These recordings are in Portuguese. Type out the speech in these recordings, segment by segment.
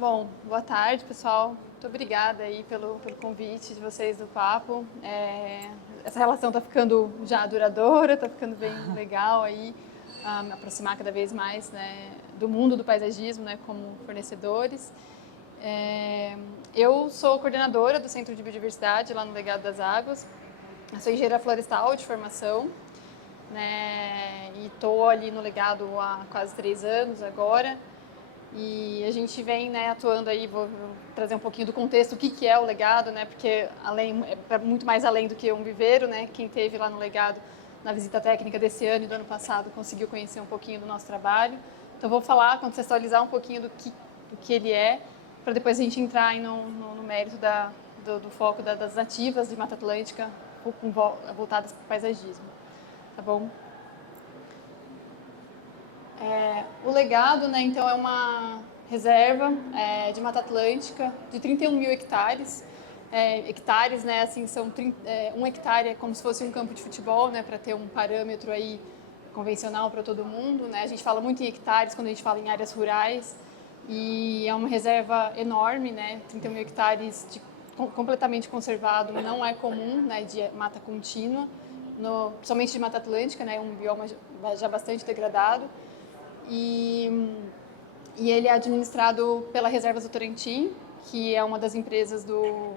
Bom, boa tarde, pessoal. Muito obrigada aí pelo convite de vocês do papo. Essa relação está ficando já duradoura, está ficando bem legal aí, me aproximar cada vez mais, né, do mundo do paisagismo, né, como fornecedores. Eu sou coordenadora do Centro de Biodiversidade lá no Legado das Águas. Eu sou engenheira florestal de formação, né, e estou ali no Legado há quase 3 anos agora. E a gente vem, né, atuando aí, vou trazer um pouquinho do contexto, o que é o Legado, né, porque é muito mais além do que um viveiro, né, quem esteve lá no Legado na visita técnica desse ano e do ano passado conseguiu conhecer um pouquinho do nosso trabalho. Então vou falar, contextualizar um pouquinho do que ele é, para depois a gente entrar aí no mérito do foco das nativas de Mata Atlântica voltadas para o paisagismo, tá bom? O Legado, né, então, é uma reserva de Mata Atlântica de 31 mil hectares. Hectares, né, assim, são 1 hectare é como se fosse um campo de futebol, né, para ter um parâmetro aí convencional para todo mundo, né? A gente fala muito em hectares quando a gente fala em áreas rurais e é uma reserva enorme, né, 31 mil hectares completamente conservado, não é comum, né, de mata contínua, somente de Mata Atlântica, né, um bioma já bastante degradado. E ele é administrado pela Reservas Votorantim, que é uma das empresas do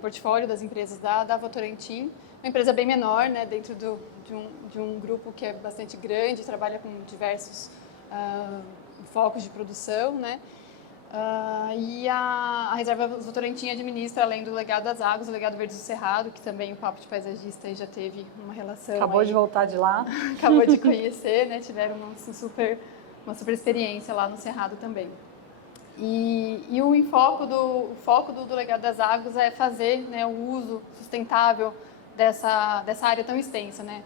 portfólio das empresas da Votorantim. Uma empresa bem menor, né, dentro de um grupo que é bastante grande, trabalha com diversos focos de produção, né? E a Reserva Votorantim administra, além do Legado das Águas, o Legado Verde do Cerrado, que também o Papo de Paisagista já teve uma relação. Acabou de voltar de lá. Acabou de conhecer, né? Tiveram uma super experiência lá no Cerrado também. E o foco do Legado das Águas é fazer, né, o uso sustentável dessa área tão extensa, né?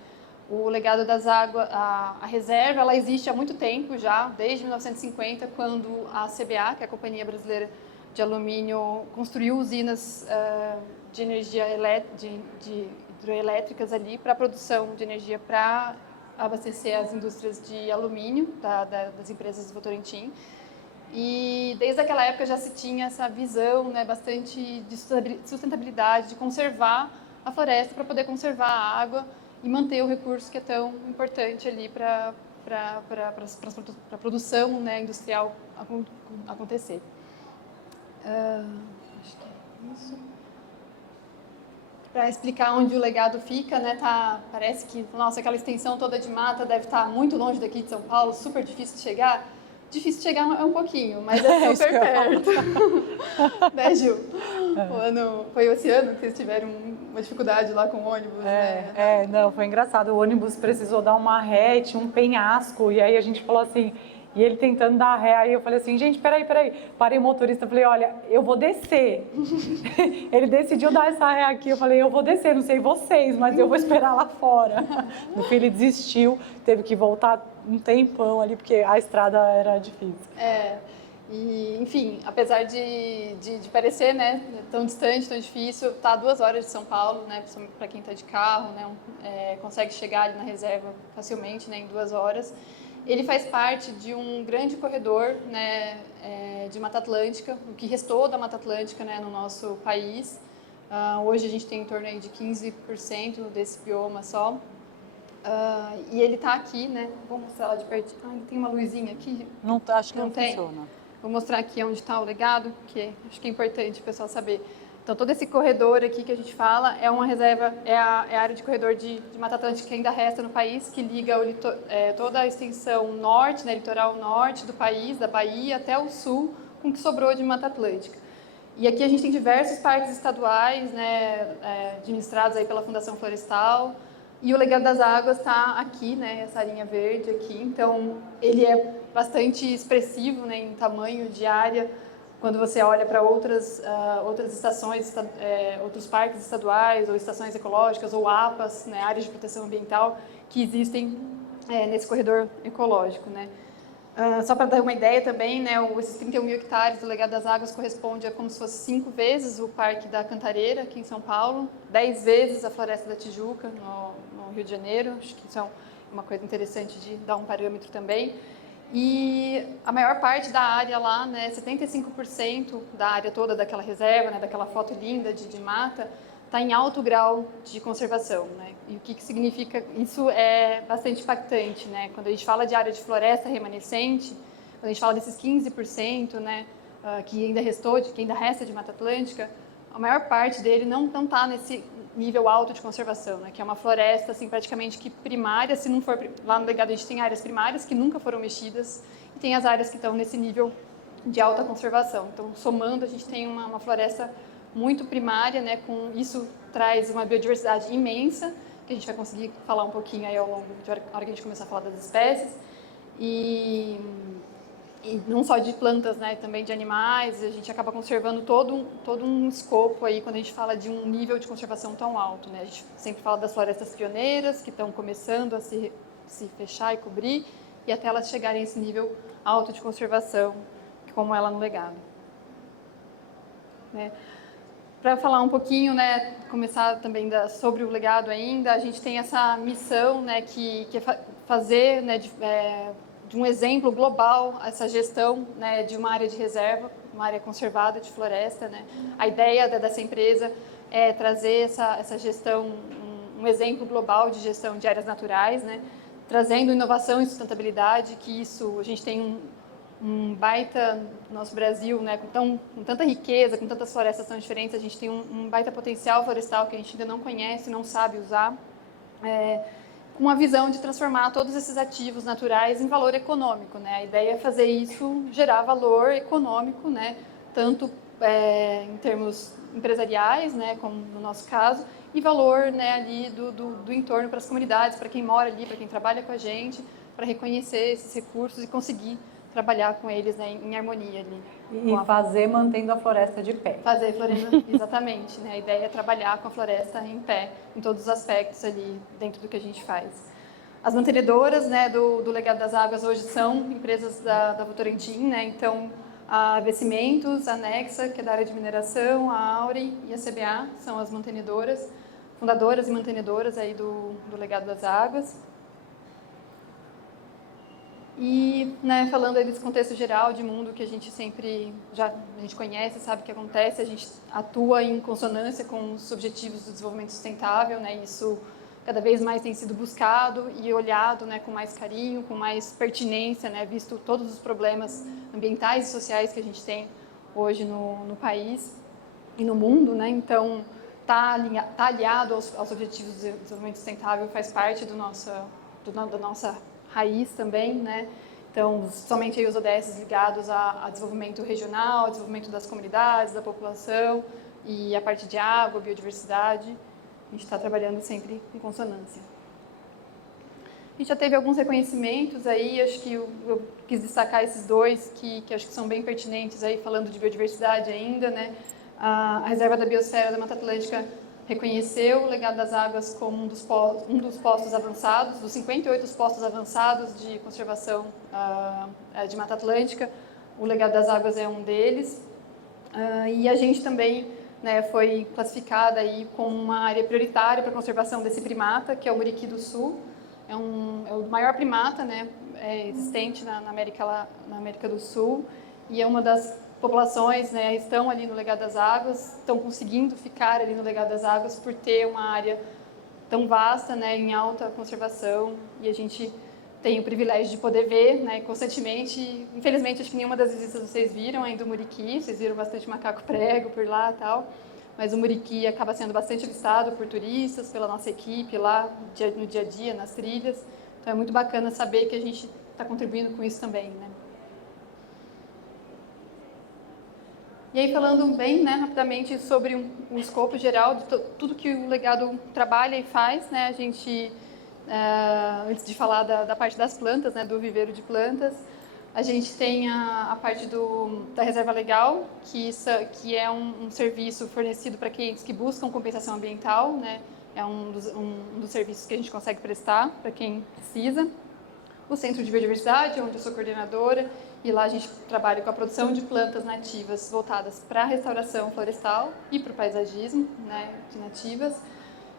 O Legado das Águas, a reserva, ela existe há muito tempo já, desde 1950, quando a CBA, que é a Companhia Brasileira de Alumínio, construiu usinas de energia de hidroelétricas ali para a produção de energia para abastecer as indústrias de alumínio das empresas do Votorantim. E desde aquela época já se tinha essa visão, né, bastante de sustentabilidade, de conservar a floresta para poder conservar a água e manter o recurso que é tão importante ali para a produção, né, industrial acontecer. Acho que é isso. Para explicar onde o legado fica, né, parece que, nossa, aquela extensão toda de mata deve estar muito longe daqui de São Paulo, super difícil de chegar. Difícil de chegar é um pouquinho, mas é super perto. Né, Gil? Foi esse ano que vocês tiveram uma dificuldade lá com o ônibus, né? Não, foi engraçado. O ônibus precisou dar uma ré, tinha um penhasco, e aí a gente falou assim, e ele tentando dar ré, aí eu falei assim, gente, peraí. Parei o motorista, falei, olha, eu vou descer. Ele decidiu dar essa ré aqui, eu falei, eu vou descer, não sei vocês, mas eu vou esperar lá fora. No fim ele desistiu, teve que voltar um tempão ali, porque a estrada era difícil. E, enfim, apesar de parecer, né, tão distante, tão difícil, tá a 2 horas de São Paulo, né, para quem está de carro, né, consegue chegar ali na reserva facilmente, né, em 2 horas. Ele faz parte de um grande corredor, né, de Mata Atlântica, o que restou da Mata Atlântica, né, no nosso país. Hoje a gente tem em torno aí de 15% desse bioma só. E ele está aqui, né? Vou mostrar lá de perto. Ele tem uma luzinha aqui. Não, acho que não tem. Funciona. Vou mostrar aqui onde está o legado, que acho que é importante o pessoal saber. Então, todo esse corredor aqui que a gente fala é uma reserva, é a área de corredor de Mata Atlântica que ainda resta no país, que liga toda a extensão norte, né, litoral norte do país, da Bahia até o sul, com o que sobrou de Mata Atlântica. E aqui a gente tem diversos parques estaduais, né, administrados aí pela Fundação Florestal, e o Legado das Águas está aqui, né, essa linha verde aqui, então ele é bastante expressivo, né, em tamanho de área, quando você olha para outras estações, outros parques estaduais, ou estações ecológicas, ou APAs, né, áreas de proteção ambiental, que existem nesse corredor ecológico, né. Só para dar uma ideia também, né, esses 31 mil hectares do Legado das Águas corresponde a como se fosse 5 vezes o Parque da Cantareira, aqui em São Paulo, 10 vezes a Floresta da Tijuca, no Rio de Janeiro. Acho que isso é uma coisa interessante de dar um parâmetro também. E a maior parte da área lá, né, 75% da área toda daquela reserva, né, daquela foto linda de mata, está em alto grau de conservação, né? E o que significa? Isso é bastante impactante, né? Quando a gente fala de área de floresta remanescente, quando a gente fala desses 15%, né, que ainda restou, que ainda resta de Mata Atlântica, a maior parte dele não está nesse nível alto de conservação, né? Que é uma floresta assim praticamente que primária, se não for lá no legado a gente tem áreas primárias que nunca foram mexidas e tem as áreas que estão nesse nível de alta conservação. Então, somando, a gente tem uma floresta muito primária, né? Com isso traz uma biodiversidade imensa, que a gente vai conseguir falar um pouquinho aí ao longo de hora que a gente começar a falar das espécies. E não só de plantas, né, também de animais, a gente acaba conservando todo um escopo aí quando a gente fala de um nível de conservação tão alto, né? A gente sempre fala das florestas pioneiras, que estão começando a se fechar e cobrir, e até elas chegarem a esse nível alto de conservação, como ela no legado. Né? Para falar um pouquinho, né, começar também sobre o legado ainda, a gente tem essa missão, né, que é fazer, né, de um exemplo global essa gestão, né, de uma área de reserva, uma área conservada de floresta, né. A ideia dessa empresa é trazer essa gestão, um exemplo global de gestão de áreas naturais, né, trazendo inovação e sustentabilidade, que isso a gente tem um baita no nosso Brasil, né, com tanta riqueza, com tantas florestas tão diferentes, a gente tem um baita potencial florestal que a gente ainda não conhece, não sabe usar, com uma visão de transformar todos esses ativos naturais em valor econômico, né? A ideia é fazer isso gerar valor econômico, né? Tanto em termos empresariais, né, como no nosso caso, e valor, né, ali do entorno para as comunidades, para quem mora ali, para quem trabalha com a gente, para reconhecer esses recursos e conseguir trabalhar com eles, né, em harmonia ali. E fazer mantendo a floresta de pé. Fazer floresta, exatamente. Né? A ideia é trabalhar com a floresta em pé, em todos os aspectos ali, dentro do que a gente faz. As mantenedoras, né, do Legado das Águas hoje são empresas da Votorantim, né? Então a Vecimentos, a Nexa, que é da área de mineração, a Aure e a CBA são as mantenedoras, fundadoras e mantenedoras aí do Legado das Águas. E, né, falando aí desse contexto geral de mundo que a gente sempre a gente conhece, sabe o que acontece, a gente atua em consonância com os objetivos do desenvolvimento sustentável, né? Isso cada vez mais tem sido buscado e olhado, né, com mais carinho, com mais pertinência, né, visto todos os problemas ambientais e sociais que a gente tem hoje no país e no mundo, né? Então, tá aliado aos objetivos do desenvolvimento sustentável faz parte da nossa raiz também, né? Então, somente aí os ODS ligados a desenvolvimento regional, a desenvolvimento das comunidades, da população e a parte de água, biodiversidade, a gente está trabalhando sempre em consonância. A gente já teve alguns reconhecimentos aí, acho que eu quis destacar esses dois que acho que são bem pertinentes aí, falando de biodiversidade ainda, né? A Reserva da Biosfera da Mata Atlântica reconheceu o Legado das Águas como um dos postos avançados, dos 58 postos avançados de conservação de Mata Atlântica, o Legado das Águas é um deles. E a gente também, né, foi classificada aí como uma área prioritária para a conservação desse primata, que é o Muriqui do Sul. É o maior primata, né, existente na América do Sul e é uma das populações, né, estão ali no Legado das Águas, estão conseguindo ficar ali no Legado das Águas por ter uma área tão vasta, né, em alta conservação, e a gente tem o privilégio de poder ver, né, constantemente. Infelizmente, acho que nenhuma das visitas vocês viram ainda o Muriqui, vocês viram bastante macaco prego por lá e tal, mas o Muriqui acaba sendo bastante avistado por turistas, pela nossa equipe lá no dia a dia, nas trilhas, então é muito bacana saber que a gente está contribuindo com isso também, né. E aí, falando bem, né, rapidamente sobre um escopo geral de tudo que o Legado trabalha e faz, né, a gente, antes de falar da parte das plantas, né, do viveiro de plantas, a gente tem a parte da reserva legal, que é um serviço fornecido para clientes que buscam compensação ambiental, né, é um dos serviços que a gente consegue prestar para quem precisa. O Centro de Biodiversidade, onde eu sou coordenadora, e lá a gente trabalha com a produção de plantas nativas voltadas para a restauração florestal e para o paisagismo, né, de nativas.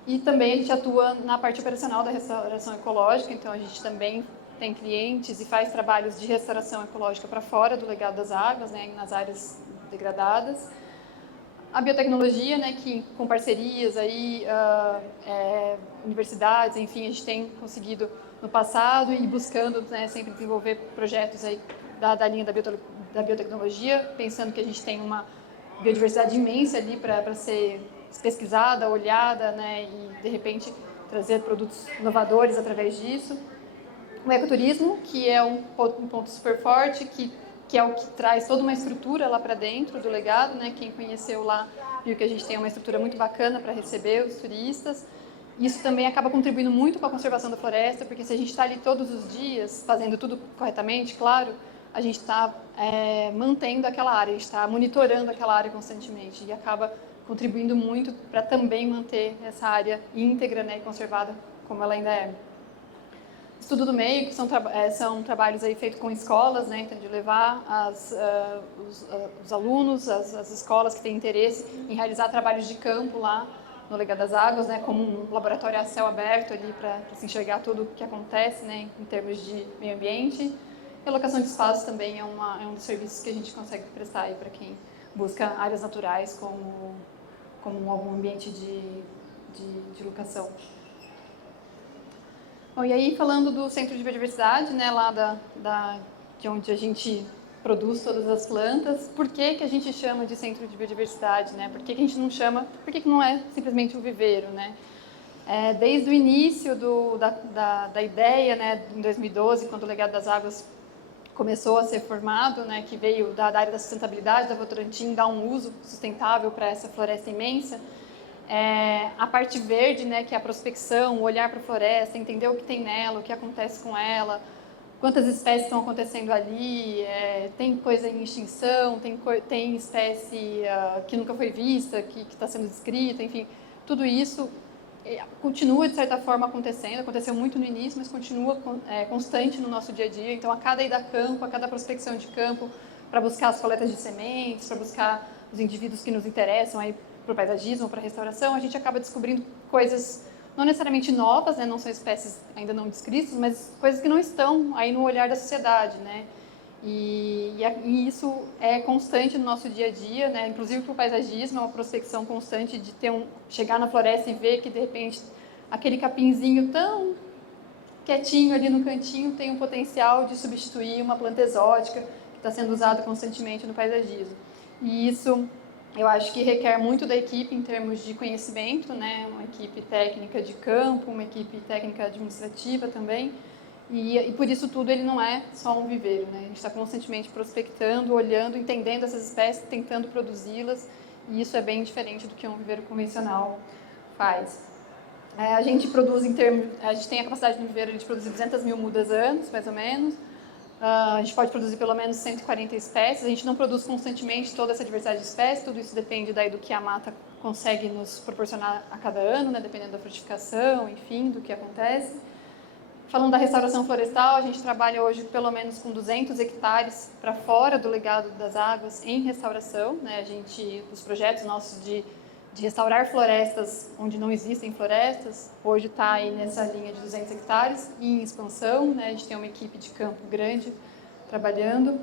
E também a gente atua na parte operacional da restauração ecológica, então a gente também tem clientes e faz trabalhos de restauração ecológica para fora do legado das águas, né, nas áreas degradadas. A biotecnologia, né, que com parcerias aí, universidades, enfim, a gente tem conseguido no passado e buscando, né, sempre desenvolver projetos aí da linha da biotecnologia, pensando que a gente tem uma biodiversidade imensa ali para ser pesquisada, olhada, né, e de repente trazer produtos inovadores através disso. O ecoturismo, que é um ponto super forte, que é o que traz toda uma estrutura lá para dentro do legado, né? Quem conheceu lá viu que a gente tem uma estrutura muito bacana para receber os turistas. Isso também acaba contribuindo muito com a conservação da floresta, porque se a gente está ali todos os dias, fazendo tudo corretamente, claro, a gente está mantendo aquela área, a gente está monitorando aquela área constantemente e acaba contribuindo muito para também manter essa área íntegra, né, e conservada como ela ainda é. Estudo do meio, que são trabalhos aí feitos com escolas, né, então de levar os alunos, as escolas que têm interesse em realizar trabalhos de campo lá no Legado das Águas, né, como um laboratório a céu aberto ali para se enxergar tudo o que acontece, né, em termos de meio ambiente. E a locação de espaço também é um dos serviços que a gente consegue prestar aí para quem busca áreas naturais como algum ambiente de locação. Bom, e aí falando do Centro de Biodiversidade, né, lá de onde a gente produz todas as plantas, por que a gente chama de Centro de Biodiversidade, né? Por que a gente não chama, por que não é simplesmente um viveiro, né? Desde o início da ideia, né, em 2012, quando o Legado das Águas começou a ser formado, né, que veio da área da sustentabilidade da Votorantim, dar um uso sustentável para essa floresta imensa, a parte verde, né, que é a prospecção, o olhar para a floresta, entender o que tem nela, o que acontece com ela, quantas espécies estão acontecendo ali, tem coisa em extinção, tem espécie que nunca foi vista, que está sendo descrita, enfim, tudo isso continua, de certa forma, aconteceu muito no início, mas continua constante no nosso dia a dia. Então, a cada ida a campo, a cada prospecção de campo, para buscar as coletas de sementes, para buscar os indivíduos que nos interessam aí para o paisagismo, para a restauração, a gente acaba descobrindo coisas não necessariamente novas, né, não são espécies ainda não descritas, mas coisas que não estão aí no olhar da sociedade, né? E isso é constante no nosso dia a dia, né? Inclusive para o paisagismo, é uma prospecção constante de chegar na floresta e ver que, de repente, aquele capinzinho tão quietinho ali no cantinho tem um potencial de substituir uma planta exótica que está sendo usada constantemente no paisagismo. E isso eu acho que requer muito da equipe em termos de conhecimento, né? Uma equipe técnica de campo, uma equipe técnica administrativa também. E por isso tudo ele não é só um viveiro, né? A gente está constantemente prospectando, olhando, entendendo essas espécies, tentando produzi-las, e isso é bem diferente do que um viveiro convencional faz. A gente produz a gente tem a capacidade no viveiro de produzir 200 mil mudas anos, mais ou menos. A gente pode produzir pelo menos 140 espécies. A gente não produz constantemente toda essa diversidade de espécies, tudo isso depende daí do que a mata consegue nos proporcionar a cada ano, né? Dependendo da frutificação, enfim, do que acontece. Falando da restauração florestal, a gente trabalha hoje pelo menos com 200 hectares para fora do Legado das Águas em restauração, né? Os projetos nossos de restaurar florestas onde não existem florestas, hoje está aí nessa linha de 200 hectares e em expansão, né? A gente tem uma equipe de campo grande trabalhando.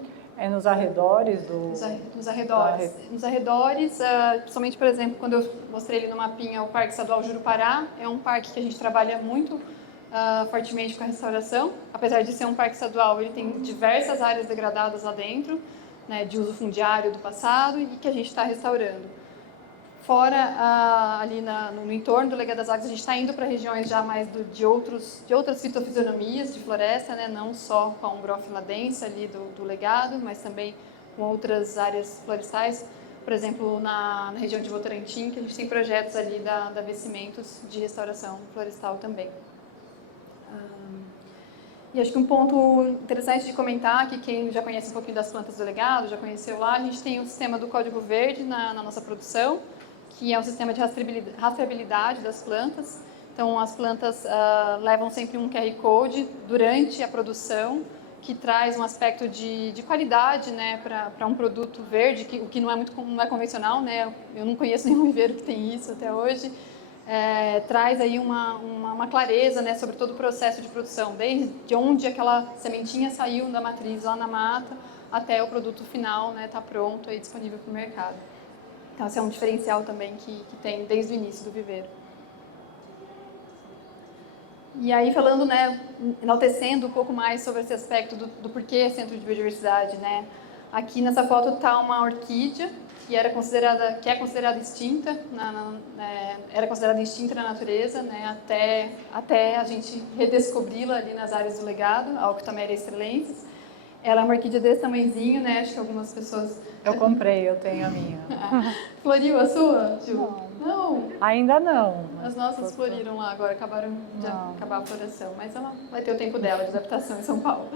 Nos arredores do... Nos arredores. Nos arredores, principalmente, por exemplo, quando eu mostrei ali no mapinha o Parque Estadual Jurupara, é um parque que a gente trabalha muito fortemente com a restauração. Apesar de ser um parque estadual, ele tem diversas áreas degradadas lá dentro, né, de uso fundiário do passado e que a gente está restaurando. Fora, ali no entorno do Legado das Águas, a gente está indo para regiões já mais de outras fitofisionomias de floresta, né, não só com a Umbrophila densa ali do Legado, mas também com outras áreas florestais. Por exemplo, na região de Votorantim, que a gente tem projetos ali da Vecimentos de restauração florestal também. E acho que um ponto interessante de comentar, que quem já conhece um pouquinho das plantas do Legado, já conheceu lá, a gente tem o sistema do Código Verde na nossa produção, que é um sistema de rastreabilidade das plantas. Então, as plantas levam sempre um QR Code durante a produção, que traz um aspecto de qualidade, né, para um produto verde, o que não é convencional, né? Eu não conheço nenhum viveiro que tem isso até hoje. traz aí uma clareza, né, sobre todo o processo de produção, desde onde aquela sementinha saiu da matriz lá na mata até o produto final, né, tá pronto e disponível para o mercado. Então, esse é um diferencial também que tem desde o início do viveiro. E aí, falando, né, enaltecendo um pouco mais sobre esse aspecto do porquê Centro de Biodiversidade, né? Aqui nessa foto está uma orquídea que é considerada extinta, era considerada extinta na natureza, né, até a gente redescobri-la ali nas áreas do legado, a Octomeria estrelensis. Ela é uma orquídea desse tamanhozinho, né? Acho que algumas pessoas... Eu comprei, eu tenho a minha. Floriu a sua, Ju? Não. Ainda não. As nossas floriram lá agora, acabaram de acabar a floração. Mas ela vai ter o tempo dela de adaptação em São Paulo.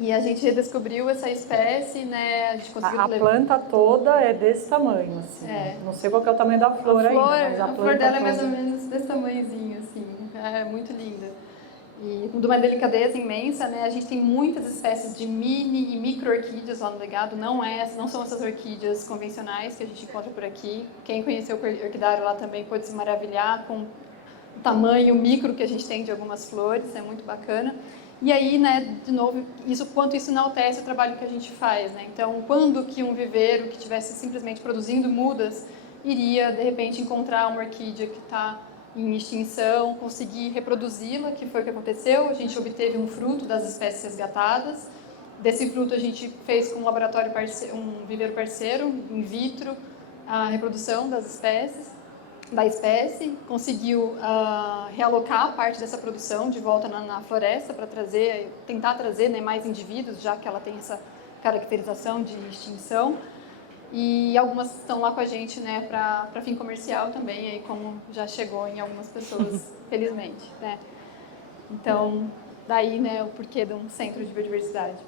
E a gente redescobriu essa espécie, né? A gente conseguiu a planta toda é desse tamanho, assim. Não sei qual que é o tamanho da flor ainda, mas a flor dela toda... é mais ou menos desse tamanhozinho, assim. É muito linda. E de uma delicadeza imensa, né? A gente tem muitas espécies de mini e micro orquídeas lá no legado. Não são essas orquídeas convencionais que a gente encontra por aqui. Quem conheceu o orquidário lá também pode se maravilhar com o tamanho micro que a gente tem de algumas flores. É muito bacana. E aí, né, de novo, quanto isso enaltece o trabalho que a gente faz, né? Então, quando que um viveiro que estivesse simplesmente produzindo mudas iria, de repente, encontrar uma orquídea que está em extinção, conseguir reproduzi-la, que foi o que aconteceu. A gente obteve um fruto das espécies resgatadas. Desse fruto a gente fez com um laboratório parceiro, um viveiro parceiro, in vitro, a reprodução da espécie, conseguiu realocar parte dessa produção de volta na floresta para tentar trazer, né, mais indivíduos, já que ela tem essa caracterização de extinção. E algumas estão lá com a gente, né, para fim comercial também, aí como já chegou em algumas pessoas, felizmente, né. Então, daí, né, o porquê de um centro de biodiversidade.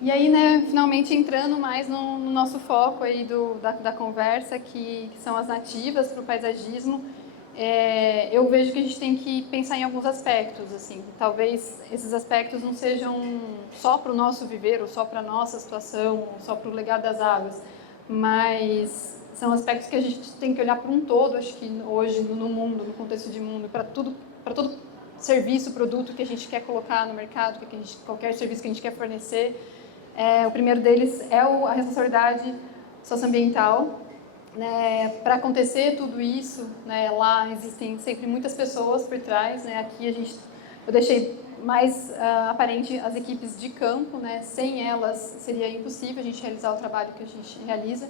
E aí, né, finalmente entrando mais no nosso foco aí da conversa, que são as nativas para o paisagismo, eu vejo que a gente tem que pensar em alguns aspectos, assim. Talvez esses aspectos não sejam só para o nosso viveiro, só para a nossa situação, só para o legado das águas, mas são aspectos que a gente tem que olhar para um todo, acho que hoje no mundo, no contexto de mundo, para todo serviço, produto que a gente quer colocar no mercado, qualquer serviço que a gente quer fornecer. O primeiro deles é a responsabilidade socioambiental. Né, para acontecer tudo isso, né, lá existem sempre muitas pessoas por trás, né, aqui eu deixei mais aparente as equipes de campo, né, sem elas seria impossível a gente realizar o trabalho que a gente realiza.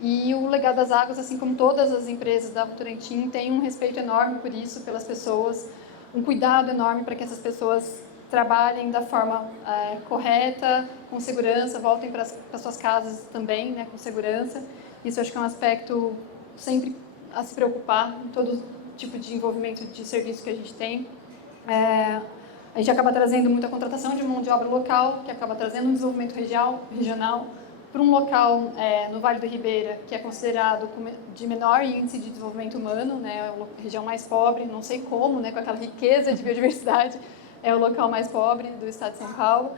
E o Legado das Águas, assim como todas as empresas da Votorantim, tem um respeito enorme por isso, pelas pessoas, um cuidado enorme para que essas pessoas trabalhem da forma correta, com segurança, voltem para as suas casas também, né, com segurança. Isso acho que é um aspecto sempre a se preocupar em todo tipo de envolvimento de serviço que a gente tem. A gente acaba trazendo muita contratação de mão de obra local, que acaba trazendo um desenvolvimento regional para um local no Vale do Ribeira, que é considerado de menor índice de desenvolvimento humano, né, a região mais pobre, não sei como, né, com aquela riqueza de biodiversidade, é o local mais pobre do estado de São Paulo.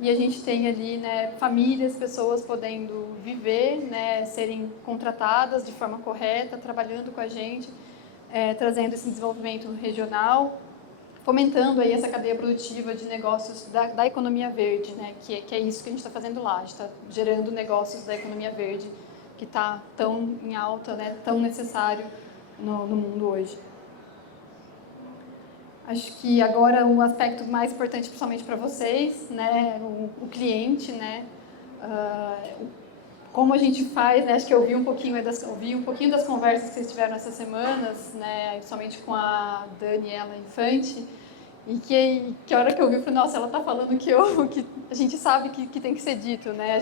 E a gente tem ali, né, famílias, pessoas podendo viver, né, serem contratadas de forma correta, trabalhando com a gente, trazendo esse desenvolvimento regional, fomentando aí essa cadeia produtiva de negócios da economia verde, né, que é isso que a gente está fazendo lá. A gente está gerando negócios da economia verde, que está tão em alta, né, tão necessário no mundo hoje. Acho que agora o aspecto mais importante, principalmente para vocês, né, o cliente, né, como a gente faz, né, acho que eu ouvi um pouquinho das conversas que vocês tiveram essas semanas, né, principalmente com a Daniela Infante, e que a hora que eu ouvi, eu falei, nossa, ela está falando que a gente sabe que tem que ser dito, né,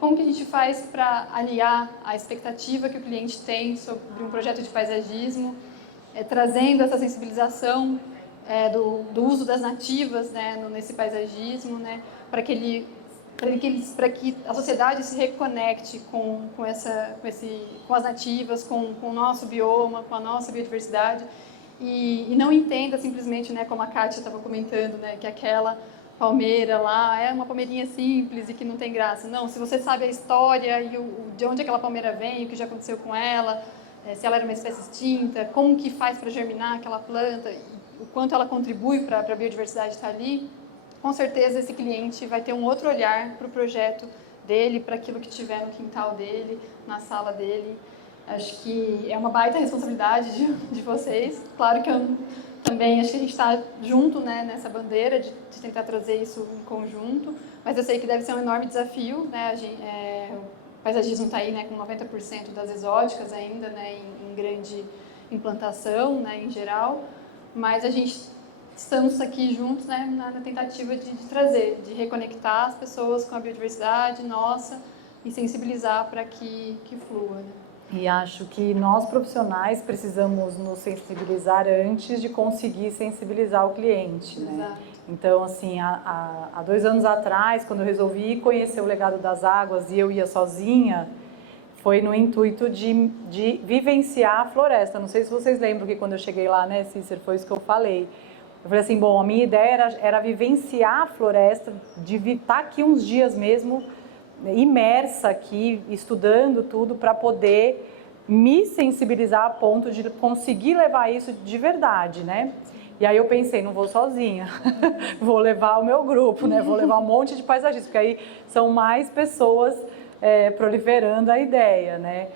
como que a gente faz para aliar a expectativa que o cliente tem sobre um projeto de paisagismo, trazendo essa sensibilização do uso das nativas, né, nesse paisagismo, né, para que a sociedade se reconecte com as nativas, com o nosso bioma, com a nossa biodiversidade, e não entenda simplesmente, né, como a Kátia estava comentando, né, que aquela palmeira lá é uma palmeirinha simples e que não tem graça. Não, se você sabe a história e de onde aquela palmeira vem, o que já aconteceu com ela, se ela era uma espécie extinta, como que faz para germinar aquela planta, o quanto ela contribui para a biodiversidade estar ali, com certeza esse cliente vai ter um outro olhar para o projeto dele, para aquilo que tiver no quintal dele, na sala dele. Acho que é uma baita responsabilidade de vocês. Claro que eu também acho que a gente está junto, né, nessa bandeira de tentar trazer isso em conjunto, mas eu sei que deve ser um enorme desafio, né? O paisagismo está aí, né, com 90% das exóticas ainda, né, em grande implantação, né, em geral, mas a gente estamos aqui juntos, né, na tentativa de trazer, de reconectar as pessoas com a biodiversidade nossa e sensibilizar para que flua, né? E acho que nós profissionais precisamos nos sensibilizar antes de conseguir sensibilizar o cliente, né? Exato. Então, assim, há 2 anos atrás, quando eu resolvi conhecer o legado das águas e eu ia sozinha, foi no intuito de vivenciar a floresta. Não sei se vocês lembram que quando eu cheguei lá, né, Cícero, foi isso que eu falei. Eu falei assim, bom, a minha ideia era vivenciar a floresta, de estar aqui uns dias mesmo, imersa aqui, estudando tudo para poder me sensibilizar a ponto de conseguir levar isso de verdade, né? E aí eu pensei, não vou sozinha, vou levar o meu grupo, né? Vou levar um monte de paisagistas, porque aí são mais pessoas proliferando a ideia, né?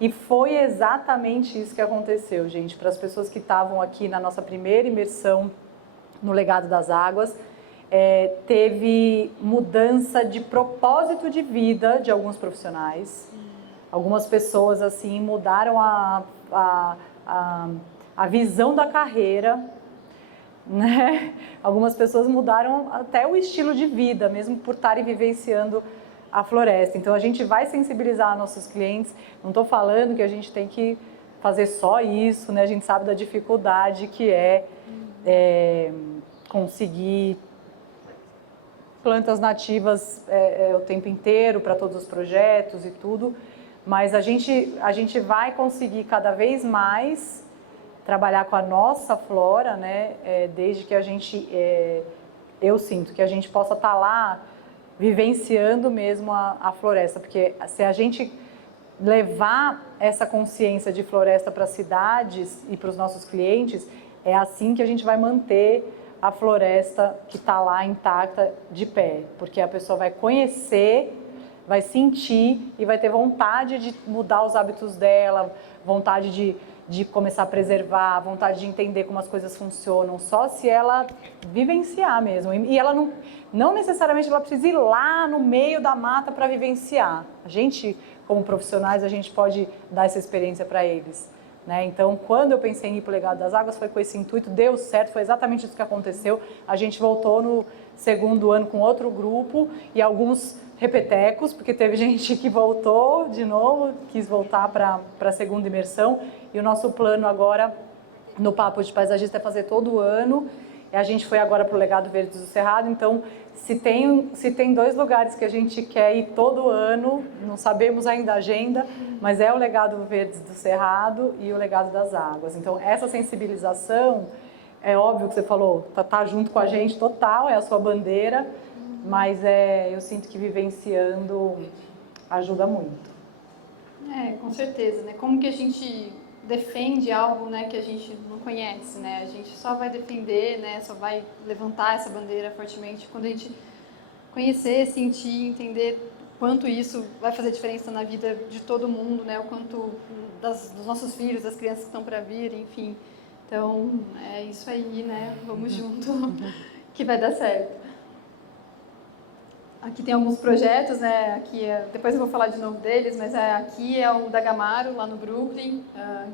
E foi exatamente isso que aconteceu, gente. Para as pessoas que estavam aqui na nossa primeira imersão no Legado das Águas, teve mudança de propósito de vida de alguns profissionais. Algumas pessoas assim mudaram a visão da carreira, né? Algumas pessoas mudaram até o estilo de vida, mesmo por estarem vivenciando a floresta. Então a gente vai sensibilizar nossos clientes. Não estou falando que a gente tem que fazer só isso, né? A gente sabe da dificuldade que conseguir plantas nativas o tempo inteiro para todos os projetos e tudo, mas a gente vai conseguir cada vez mais trabalhar com a nossa flora, né? Desde que a gente, eu sinto que a gente possa estar lá vivenciando mesmo a floresta, porque se a gente levar essa consciência de floresta para as cidades e para os nossos clientes, é assim que a gente vai manter a floresta que está lá intacta de pé, porque a pessoa vai conhecer, vai sentir e vai ter vontade de mudar os hábitos dela, vontade de começar a preservar, vontade de entender como as coisas funcionam, só se ela vivenciar mesmo. E ela não necessariamente ela precisa ir lá no meio da mata para vivenciar. A gente, como profissionais, a gente pode dar essa experiência para eles, né? Então, quando eu pensei em ir para o Legado das Águas, foi com esse intuito, deu certo, foi exatamente isso que aconteceu. A gente voltou no 2º ano com outro grupo e alguns repetecos, porque teve gente que voltou de novo, quis voltar para a 2ª imersão. E o nosso plano agora, no Papo de Paisagista, é fazer todo ano. E a gente foi agora para o Legado Verdes do Cerrado, então se tem 2 lugares que a gente quer ir todo ano, não sabemos ainda a agenda, mas é o Legado Verdes do Cerrado e o Legado das Águas. Então essa sensibilização, é óbvio que você falou, tá junto com a gente total, é a sua bandeira, mas eu sinto que vivenciando ajuda muito. Com certeza, né? Como que a gente defende algo, né, que a gente não conhece, né? A gente só vai defender, né, só vai levantar essa bandeira fortemente quando a gente conhecer, sentir, entender o quanto isso vai fazer diferença na vida de todo mundo, né? O quanto dos nossos filhos, das crianças que estão para vir, enfim. Então, é isso aí, né? Vamos junto, que vai dar certo. Aqui tem alguns projetos, né? Aqui depois eu vou falar de novo deles, mas aqui é o da Gamaro, lá no Brooklyn,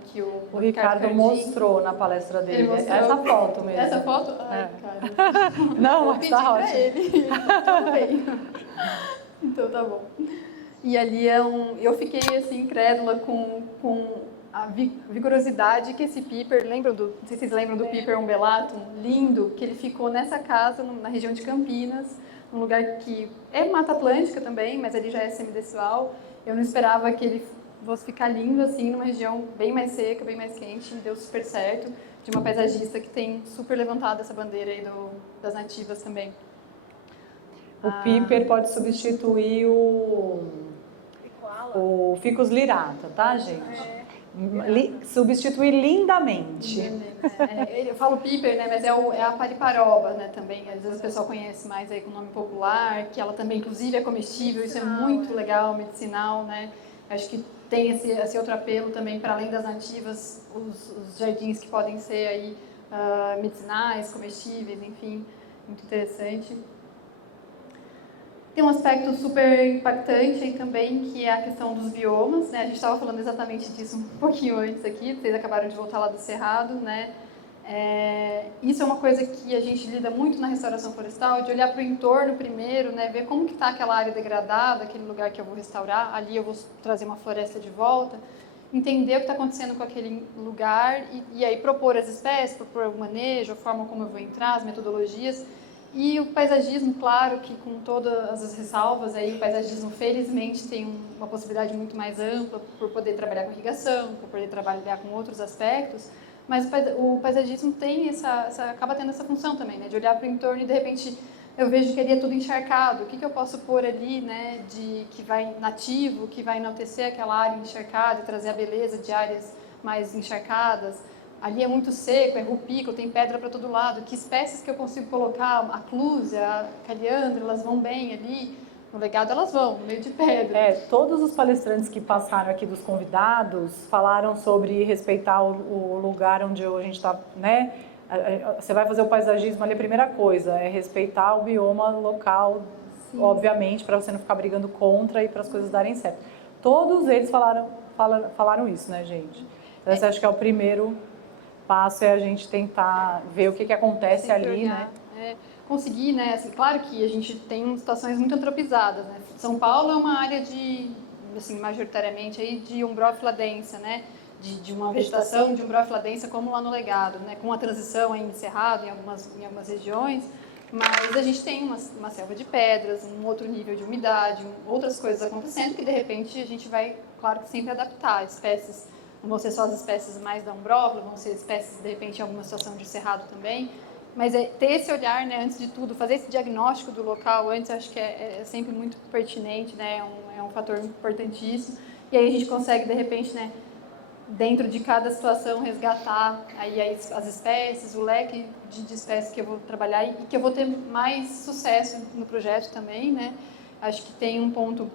que o Ricardo mostrou na palestra dele. Essa foto mesmo. Essa foto? Ai, cara. Não, vou mas pedir tá pra ótimo. ele. Tudo bem. Então tá bom. E ali eu fiquei assim, incrédula com a vigorosidade que esse Piper, não sei se vocês lembram do Piper umbelatum, lindo, que ele ficou nessa casa, na região de Campinas, um lugar que é Mata Atlântica também, mas ali já é semidessual. Eu não esperava que ele fosse ficar lindo assim, numa região bem mais seca, bem mais quente, e deu super certo, de uma paisagista que tem super levantado essa bandeira aí das nativas também. O Piper pode substituir o Ficus lirata, tá, gente? Substituir lindamente. Eu falo piper, né, mas é a pariparoba, né, também. Às vezes o pessoal conhece mais aí com o nome popular, que ela também, inclusive, é comestível. Isso é muito legal, medicinal, né. Acho que tem esse outro apelo também, para além das nativas, os jardins que podem ser aí medicinais, comestíveis, enfim, muito interessante. Tem um aspecto super impactante aí também, que é a questão dos biomas, né? A gente estava falando exatamente disso um pouquinho antes aqui, vocês acabaram de voltar lá do Cerrado, né? Isso é uma coisa que a gente lida muito na restauração florestal, de olhar para o entorno primeiro, né? Ver como que está aquela área degradada, aquele lugar que eu vou restaurar, ali eu vou trazer uma floresta de volta, entender o que está acontecendo com aquele lugar e aí propor as espécies, propor o manejo, a forma como eu vou entrar, as metodologias. E o paisagismo, claro, que com todas as ressalvas, aí, o paisagismo felizmente tem uma possibilidade muito mais ampla por poder trabalhar com irrigação, por poder trabalhar com outros aspectos, mas o paisagismo tem acaba tendo essa função também, né, de olhar para o entorno e de repente eu vejo que ali é tudo encharcado, o que eu posso pôr ali, né, que vai nativo, que vai enaltecer aquela área encharcada e trazer a beleza de áreas mais encharcadas. Ali é muito seco, é rupícola, tem pedra para todo lado. Que espécies que eu consigo colocar? A clúzia, a caliandra, elas vão bem ali. No legado elas vão, no meio de pedra. Todos os palestrantes que passaram aqui dos convidados falaram sobre respeitar o lugar onde a gente está, né? Você vai fazer o paisagismo ali, a primeira coisa é respeitar o bioma local, sim, obviamente, para você não ficar brigando contra e para as coisas darem certo. Todos eles falaram isso, né, gente? Então, você acha que é o primeiro passo, é a gente tentar ver o que acontece sempre ali, olhar, né? Conseguir, né? Assim, claro que a gente tem situações muito antropizadas, né? São Paulo é uma área assim, majoritariamente aí de umbrófila densa, né? De uma vegetação de umbrófila densa como lá no legado, né? Com a transição aí encerrada em algumas regiões, mas a gente tem uma selva de pedras, um outro nível de umidade, outras coisas acontecendo que de repente a gente vai, claro que sempre adaptar espécies. Não vão ser só as espécies mais da umbrófila, vão ser espécies, de repente, em alguma situação de cerrado também. Mas ter esse olhar, né, antes de tudo, fazer esse diagnóstico do local antes, acho que é sempre muito pertinente, né, é um fator importantíssimo. E aí a gente consegue, de repente, né, dentro de cada situação, resgatar aí as espécies, o leque de espécies que eu vou trabalhar e que eu vou ter mais sucesso no projeto também, né. Acho que tem um ponto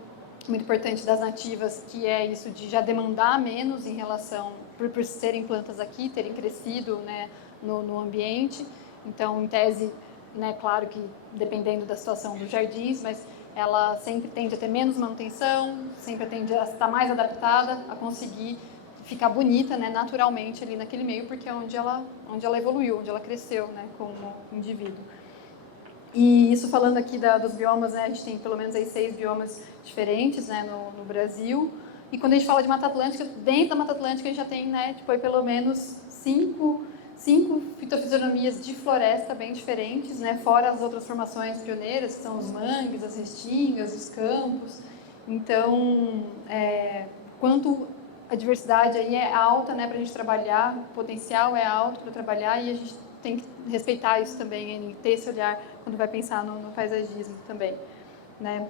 muito importante das nativas, que é isso de já demandar menos em relação, por serem plantas aqui, terem crescido, né, no ambiente. Então, em tese, né, claro que dependendo da situação dos jardins, mas ela sempre tende a ter menos manutenção, sempre tende a estar mais adaptada, a conseguir ficar bonita, né, naturalmente ali naquele meio, porque é onde ela evoluiu, onde ela cresceu, né, como indivíduo. E isso falando aqui dos biomas, né, a gente tem pelo menos aí 6 biomas diferentes, né, no Brasil. E quando a gente fala de Mata Atlântica, dentro da Mata Atlântica a gente já tem, né, tipo, aí pelo menos 5 fitofisionomias de floresta bem diferentes, né, fora as outras formações pioneiras, que são os mangues, as restingas, os campos. Então, quanto a diversidade aí é alta, né, para a gente trabalhar, o potencial é alto para trabalhar e a gente tem que respeitar isso também, ter esse olhar quando vai pensar no paisagismo também, né?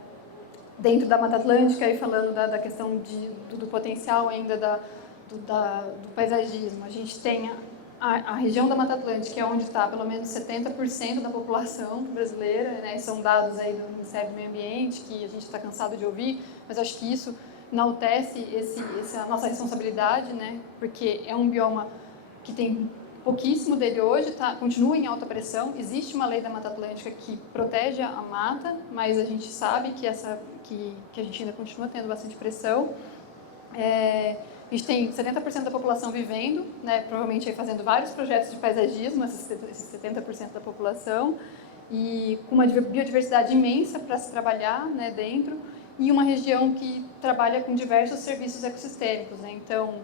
Dentro da Mata Atlântica, e falando da questão do potencial ainda do paisagismo, a gente tem a região da Mata Atlântica, que é onde está pelo menos 70% da população brasileira, né? São dados aí do Ministério do Meio Ambiente, que a gente está cansado de ouvir, mas acho que isso enaltece essa nossa responsabilidade, né? Porque é um bioma que tem pouquíssimo dele hoje, continua em alta pressão. Existe uma lei da Mata Atlântica que protege a mata, mas a gente sabe que a gente ainda continua tendo bastante pressão. A gente tem 70% da população vivendo, né, provavelmente aí fazendo vários projetos de paisagismo, esses 70% da população, e com uma biodiversidade imensa para se trabalhar, né, dentro, e uma região que trabalha com diversos serviços ecossistêmicos, né, então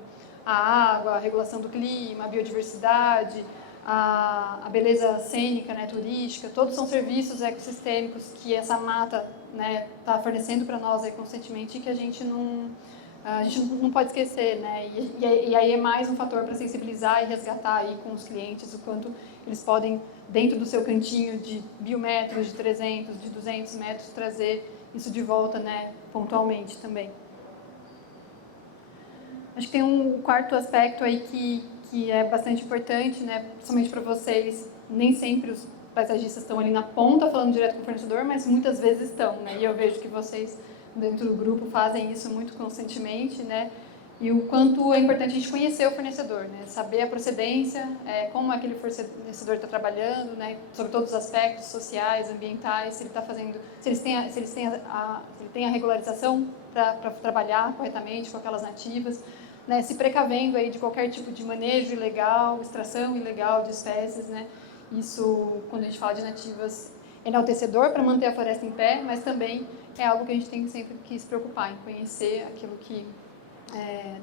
a água, a regulação do clima, a biodiversidade, a beleza cênica, né, turística, todos são serviços ecossistêmicos que essa mata, né, está fornecendo para nós aí constantemente e que a gente não pode esquecer, né? E aí é mais um fator para sensibilizar e resgatar aí com os clientes o quanto eles podem, dentro do seu cantinho de 1.000 metros, de 300, de 200 metros, trazer isso de volta, né, pontualmente também. Acho que tem um quarto aspecto aí que é bastante importante, né, principalmente para vocês. Nem sempre os paisagistas estão ali na ponta falando direto com o fornecedor, mas muitas vezes estão, né? E eu vejo que vocês dentro do grupo fazem isso muito constantemente, né? E o quanto é importante a gente conhecer o fornecedor, né? Saber a procedência, como aquele fornecedor está trabalhando, né? Sobre todos os aspectos sociais, ambientais, se ele está fazendo, se ele tem a regularização para trabalhar corretamente com aquelas nativas, né? Se precavendo aí de qualquer tipo de manejo ilegal, extração ilegal de espécies, né? Isso, quando a gente fala de nativas, é enaltecedor para manter a floresta em pé, mas também é algo que a gente tem sempre que se preocupar em conhecer aquilo que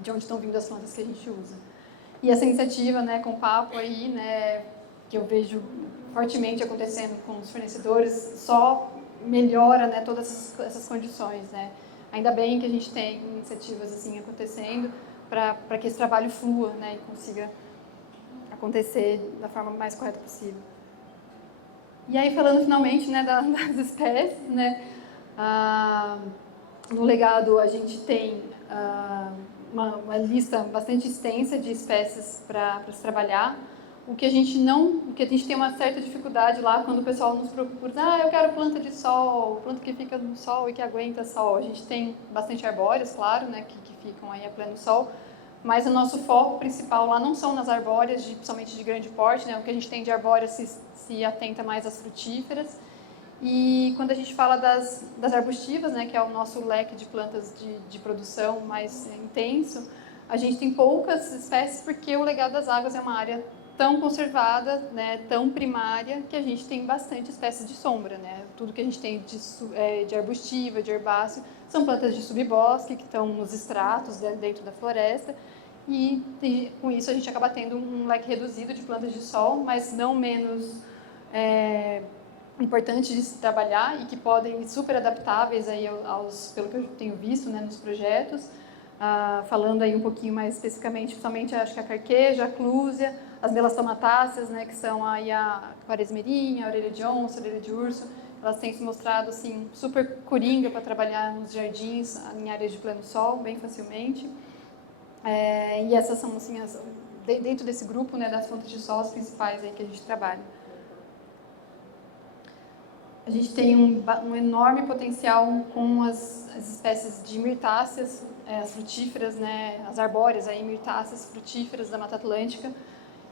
de onde estão vindo as plantas que a gente usa. E essa iniciativa, né, com o papo aí, né, que eu vejo fortemente acontecendo com os fornecedores, só melhora, né, todas essas condições, né. Ainda bem que a gente tem iniciativas assim acontecendo para que esse trabalho flua, né, e consiga acontecer da forma mais correta possível. E aí, falando finalmente, né, das espécies, né, no legado a gente tem uma lista bastante extensa de espécies para se trabalhar. O que a gente tem uma certa dificuldade lá quando o pessoal nos procura, eu quero planta de sol, planta que fica no sol e que aguenta sol. A gente tem bastante arbóreas, claro, né, que ficam aí a pleno sol, mas o nosso foco principal lá não são nas arbóreas, principalmente de grande porte, né, o que a gente tem de arbóreas se atenta mais às frutíferas. E quando a gente fala das arbustivas, né, que é o nosso leque de plantas de produção mais intenso, a gente tem poucas espécies porque o legado das águas é uma área tão conservada, né, tão primária, que a gente tem bastante espécies de sombra, né? Tudo que a gente tem de arbustiva, de herbáceo, são plantas de subbosque, que estão nos estratos dentro da floresta, e com isso a gente acaba tendo um leque reduzido de plantas de sol, mas não menos importantes de se trabalhar e que podem super adaptáveis aí pelo que eu tenho visto, né, nos projetos. Falando aí um pouquinho mais especificamente, principalmente acho que a carqueja, a clúzia, as melastomatáceas, né, que são aí a quaresmeirinha, a orelha de onça, a orelha de urso, elas têm se mostrado assim super coringa para trabalhar nos jardins, em áreas de pleno sol, bem facilmente. E essas são assim dentro desse grupo, né, das fontes de sol as principais aí que a gente trabalha. A gente tem um enorme potencial com as espécies de mirtáceas, as frutíferas, né, as arbóreas, aí, mirtáceas frutíferas da Mata Atlântica.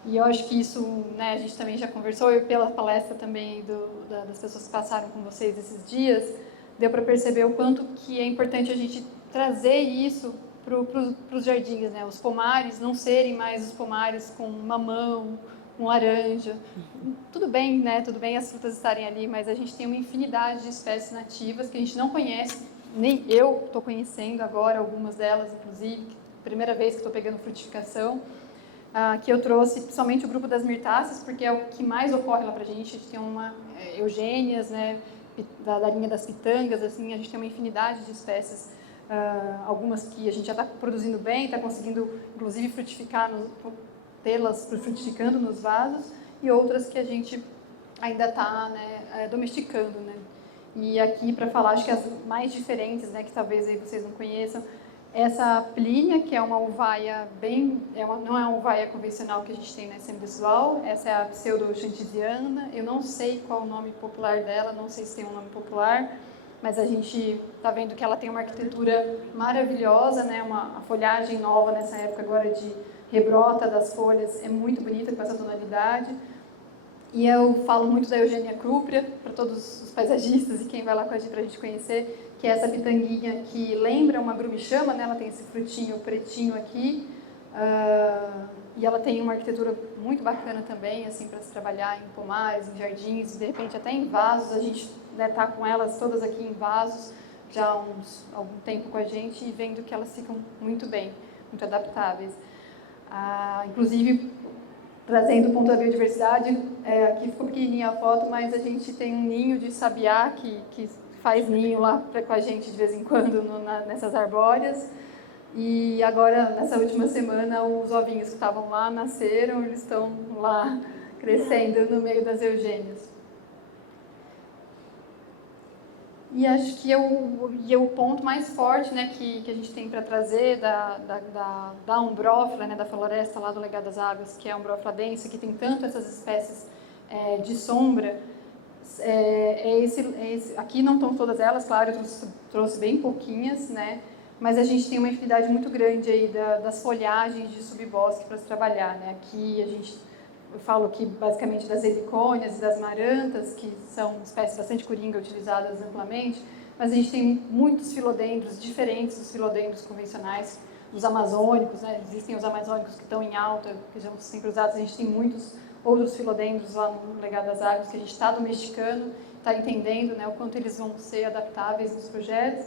E eu acho que isso, né, a gente também já conversou, e pela palestra também das pessoas que passaram com vocês esses dias, deu para perceber o quanto que é importante a gente trazer isso para os jardins, né, os pomares não serem mais os pomares com mamão, com laranja. Tudo bem, né? Tudo bem as frutas estarem ali, mas a gente tem uma infinidade de espécies nativas que a gente não conhece, nem eu estou conhecendo agora, algumas delas, inclusive, primeira vez que estou pegando frutificação, que eu trouxe principalmente o grupo das mirtáceas, porque é o que mais ocorre lá para a gente tem uma eugênias, né? Da linha das pitangas, assim, a gente tem uma infinidade de espécies, algumas que a gente já está produzindo bem, está conseguindo, inclusive, frutificar, tê-las frutificando nos vasos, e outras que a gente ainda está, né, domesticando, né? E aqui para falar, acho que as mais diferentes, né, que talvez aí vocês não conheçam, essa plínia, que é uma uvaia não é uma uvaia convencional que a gente tem na semivisual, essa é a pseudo-chantisiana, eu não sei qual o nome popular dela, não sei se tem um nome popular, mas a gente está vendo que ela tem uma arquitetura maravilhosa, né, a folhagem nova nessa época agora de rebrota das folhas é muito bonita com essa tonalidade. E eu falo muito da Eugênia crúprea para todos os paisagistas e quem vai lá com a gente para a gente conhecer, que é essa pitanguinha que lembra uma grumichama, né? Ela tem esse frutinho pretinho aqui, e ela tem uma arquitetura muito bacana também, assim, para se trabalhar em pomares, em jardins, de repente até em vasos. A gente está com elas todas aqui em vasos já há algum tempo com a gente e vendo que elas ficam muito bem, muito adaptáveis. Inclusive, trazendo o ponto da biodiversidade, aqui ficou pequenininha a foto, mas a gente tem um ninho de sabiá que faz ninho lá com a gente de vez em quando nessas arbóreas. E agora, nessa última semana, os ovinhos que estavam lá nasceram, eles estão lá crescendo no meio das eugênias. E acho que o ponto mais forte, né, que a gente tem para trazer da umbrófila, né, da floresta lá do Legado das Águas, que é a umbrófila densa, que tem tanto essas espécies de sombra, aqui não estão todas elas, claro, eu trouxe bem pouquinhas, né, mas a gente tem uma infinidade muito grande aí das folhagens de subbosque para se trabalhar, né. Aqui eu falo aqui basicamente das helicônias e das marantas, que são espécies bastante coringa utilizadas amplamente, mas a gente tem muitos filodendros diferentes dos filodendros convencionais, dos amazônicos, né? Existem os amazônicos que estão em alta, que são sempre usados, a gente tem muitos outros filodendros lá no Legado das Águas, que a gente está domesticando, está entendendo, né, o quanto eles vão ser adaptáveis nos projetos.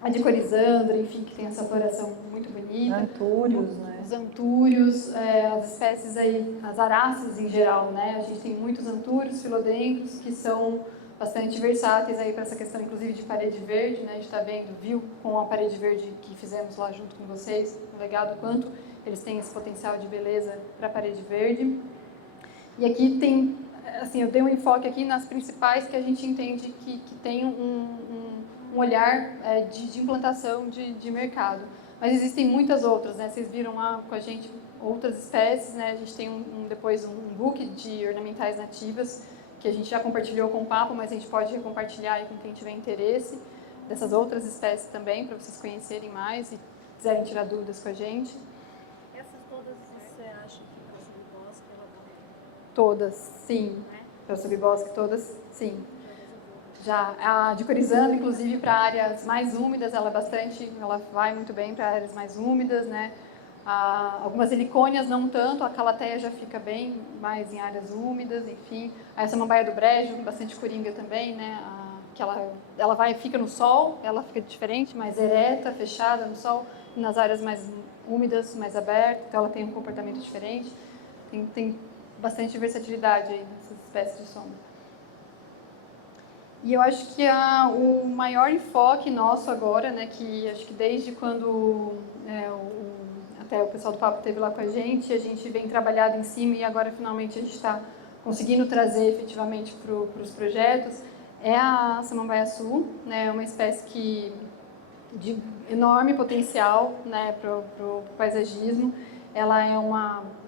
A de corisandra, enfim, que tem essa floração muito bonita. Antúrios, né? Os antúrios, as espécies aí, as aráceas em geral, né? A gente tem muitos antúrios, filodendros, que são bastante versáteis aí para essa questão, inclusive, de parede verde, né? A gente está viu com a parede verde que fizemos lá junto com vocês, no legado, quanto eles têm esse potencial de beleza para a parede verde. E aqui tem, assim, eu dei um enfoque aqui nas principais que a gente entende que tem um olhar de implantação de mercado. Mas existem muitas outras, né? Vocês viram lá com a gente outras espécies, né? A gente tem depois um book de ornamentais nativas que a gente já compartilhou com o Papo, mas a gente pode compartilhar aí com quem tiver interesse dessas outras espécies também, para vocês conhecerem mais e quiserem tirar dúvidas com a gente. Essas todas você acha que para subbosque ela dá? Todas, sim. Para subbosque, todas, sim. Já a de corisandra, inclusive, para áreas mais úmidas, ela vai muito bem para áreas mais úmidas, né? Algumas helicônias não tanto, a calateia já fica bem mais em áreas úmidas, enfim. A samambaia do brejo, bastante coringa também, né? Que ela fica no sol, ela fica diferente, mais ereta, fechada no sol, e nas áreas mais úmidas, mais abertas, então ela tem um comportamento diferente. Tem bastante versatilidade aí nessas espécies de sombra. E eu acho que o maior enfoque nosso agora, né, que acho que desde quando até o pessoal do Papo esteve lá com a gente vem trabalhado em cima e agora finalmente a gente está conseguindo trazer efetivamente para os projetos, é a samambaia sul, né, uma espécie de enorme potencial, né, para o paisagismo. Ela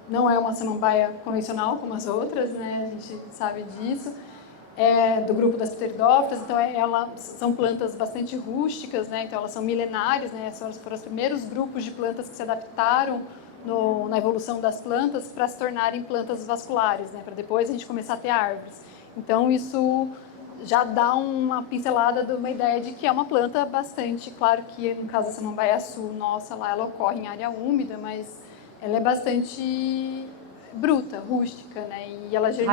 não é uma samambaia convencional como as outras, né, a gente sabe disso. Do grupo das pteridófitas, então são plantas bastante rústicas, né? Então elas são milenares, né? Foram os primeiros grupos de plantas que se adaptaram na evolução das plantas para se tornarem plantas vasculares, né? Para depois a gente começar a ter árvores. Então isso já dá uma pincelada de uma ideia de que é uma planta bastante, claro que no caso da samambaia sul, nossa, lá ela ocorre em área úmida, mas ela é bastante bruta, rústica, né? E ela germina...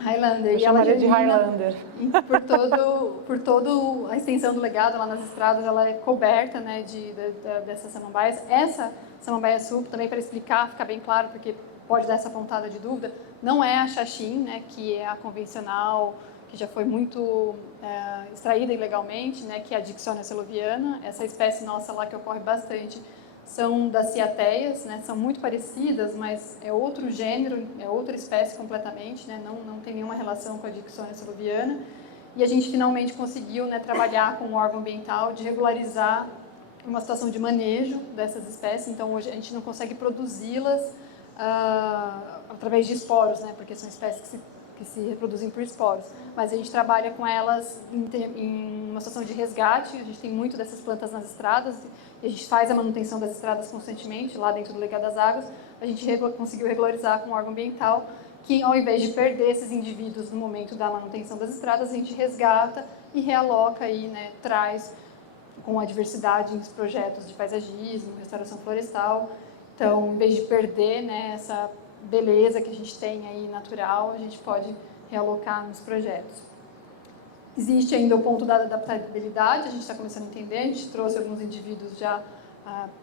Highlander. Eu chamaria de Highlander. Por toda a extensão do legado lá nas estradas, ela é coberta, né, dessas samambaias. Essa samambaia sul, também para explicar, ficar bem claro, porque pode dar essa pontada de dúvida, não é a xaxim, né, que é a convencional, que já foi muito extraída ilegalmente, né, que é a Dicksonia seloviana. Essa espécie nossa lá que ocorre bastante são das ciateias, né? São muito parecidas, mas é outro gênero, é outra espécie completamente, né? Não tem nenhuma relação com a Dicksonia seloviana. E a gente finalmente conseguiu, né, trabalhar com o órgão ambiental de regularizar uma situação de manejo dessas espécies. Então, hoje a gente não consegue produzi-las através de esporos, né? Porque são espécies que se reproduzem por esporos. Mas a gente trabalha com elas em uma situação de resgate. A gente tem muito dessas plantas nas estradas. A gente faz a manutenção das estradas constantemente, lá dentro do Legado das Águas. A gente conseguiu regularizar com o órgão ambiental que, ao invés de perder esses indivíduos no momento da manutenção das estradas, a gente resgata e realoca aí, né, traz com a diversidade nos projetos de paisagismo, restauração florestal. Então, em vez de perder, né, essa beleza que a gente tem aí natural, a gente pode realocar nos projetos. Existe ainda o ponto da adaptabilidade, a gente está começando a entender, a gente trouxe alguns indivíduos já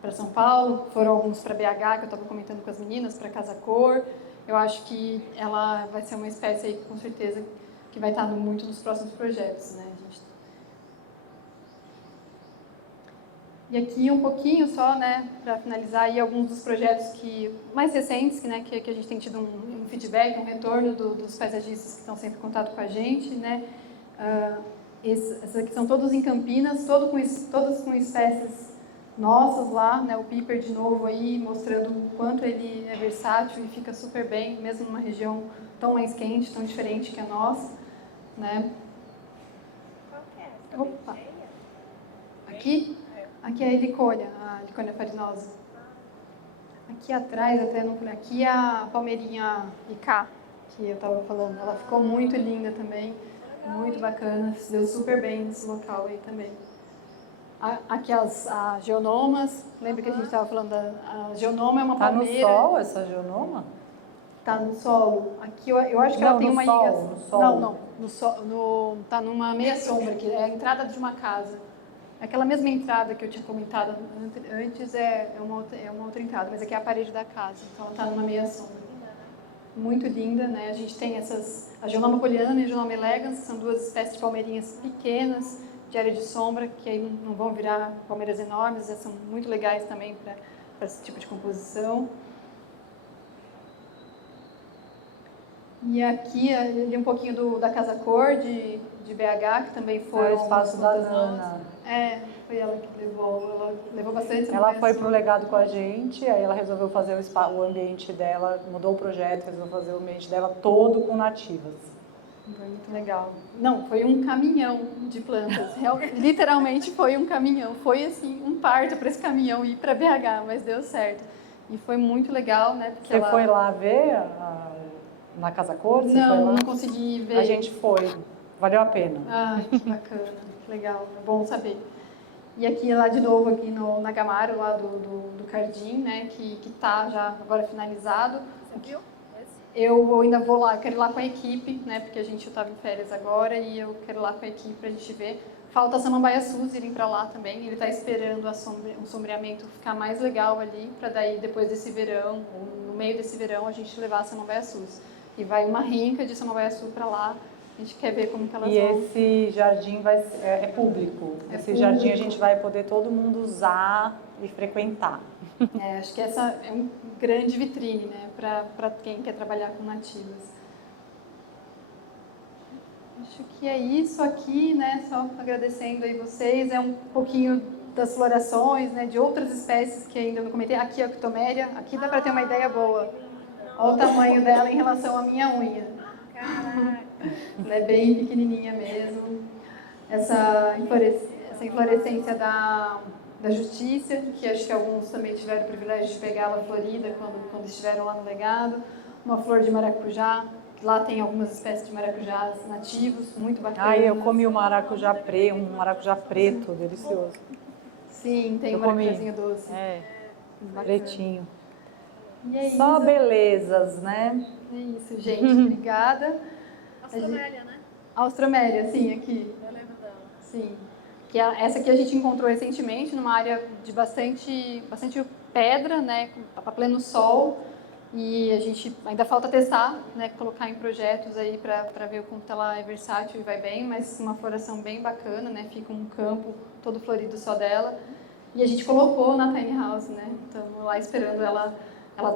para São Paulo, foram alguns para BH, que eu estava comentando com as meninas, para Casa Cor. Eu acho que ela vai ser uma espécie aí, com certeza, que vai estar muito nos próximos projetos, né? E aqui um pouquinho só, né, para finalizar aí alguns dos projetos mais recentes, né, que a gente tem tido um feedback, um retorno dos paisagistas que estão sempre em contato com a gente, né. Essas aqui são todos em Campinas, todos com espécies nossas lá, né? O Piper de novo aí, mostrando o quanto ele é versátil e fica super bem, mesmo numa região tão mais quente, tão diferente que a nossa, né? Qual que é essa? Opa. Bem cheia? Aqui é a helicônia farinosa. Aqui atrás, até no, aqui é a palmeirinha Icá, que eu estava falando. Ela ficou muito linda também, muito bacana, se deu super bem nesse local aí também. Aqui as geonomas, lembra que a gente estava falando a geonoma é uma Tá no palmeira. sol essa geonoma? Tá no solo. Aqui eu acho que ela tem uma irrigação. No sol. Não, tá numa meia sombra, que é a entrada de uma casa. Aquela mesma entrada que eu tinha comentado antes é uma outra entrada, mas aqui é a parede da casa, então ela está numa meia sombra. Muito linda, né? A gente tem a geonoma poliana e a geonoma elegans, que são duas espécies de palmeirinhas pequenas, de área de sombra, que aí não vão virar palmeiras enormes, são muito legais também para esse tipo de composição. E aqui um pouquinho da Casa Cor de BH, que também foi o espaço da Nana. Foi ela que levou bastante. Ela foi pro legado com a gente, aí ela resolveu fazer o ambiente dela, mudou o projeto, resolveu fazer o ambiente dela todo com nativas. Foi muito legal. Não, foi um caminhão de plantas. Literalmente foi um caminhão. Foi assim, um parto para esse caminhão ir para BH, mas deu certo. E foi muito legal, né? Porque você foi lá ver na Casa Cor? Não consegui ver. A gente foi. Valeu a pena. Que bacana, que legal, é bom saber. E aqui lá de novo, aqui no Nagamaro, lá do Cardim, né, que tá já agora finalizado. Você viu? Eu ainda vou lá, quero ir lá com a equipe, né, porque eu estava em férias agora e eu quero ir lá com a equipe pra gente ver. Falta a Samambaia Sus irem para lá também, ele está esperando um sombreamento ficar mais legal ali, para daí depois desse verão, ou no meio desse verão, a gente levar a Samambaia Sus. E vai uma rinca de Samambaia Sus para lá. A gente quer ver como que elas vão. E esse jardim é público. Esse jardim a gente vai poder todo mundo usar e frequentar. Acho que essa é uma grande vitrine, né, para quem quer trabalhar com nativas. Acho que é isso aqui, né, só agradecendo aí vocês. É um pouquinho das florações, né, de outras espécies que ainda não comentei. Aqui a Octomeria, aqui dá para ter uma ideia boa. Olha o tamanho dela em relação à minha unha. Caraca. Ela é bem pequenininha mesmo. Essa inflorescência da Justiça, que acho que alguns também tiveram o privilégio de pegar ela florida quando estiveram lá no legado. Uma flor de maracujá, que lá tem algumas espécies de maracujás nativos, muito bacanas. Eu comi um maracujá preto, delicioso. Sim, tem um maracujazinho doce. Pretinho. E é Só isso. belezas, né? É isso, gente. Obrigada. Austromélia, né? Austromélia, sim, aqui. Eu lembro dela. Sim. Essa aqui a gente encontrou recentemente numa área de bastante pedra, né, a pleno sol, e a gente ainda falta testar, né, colocar em projetos aí para ver o quanto ela é versátil e vai bem, mas uma floração bem bacana, né, fica um campo todo florido só dela, e a gente colocou na tiny house, né, estamos lá esperando ela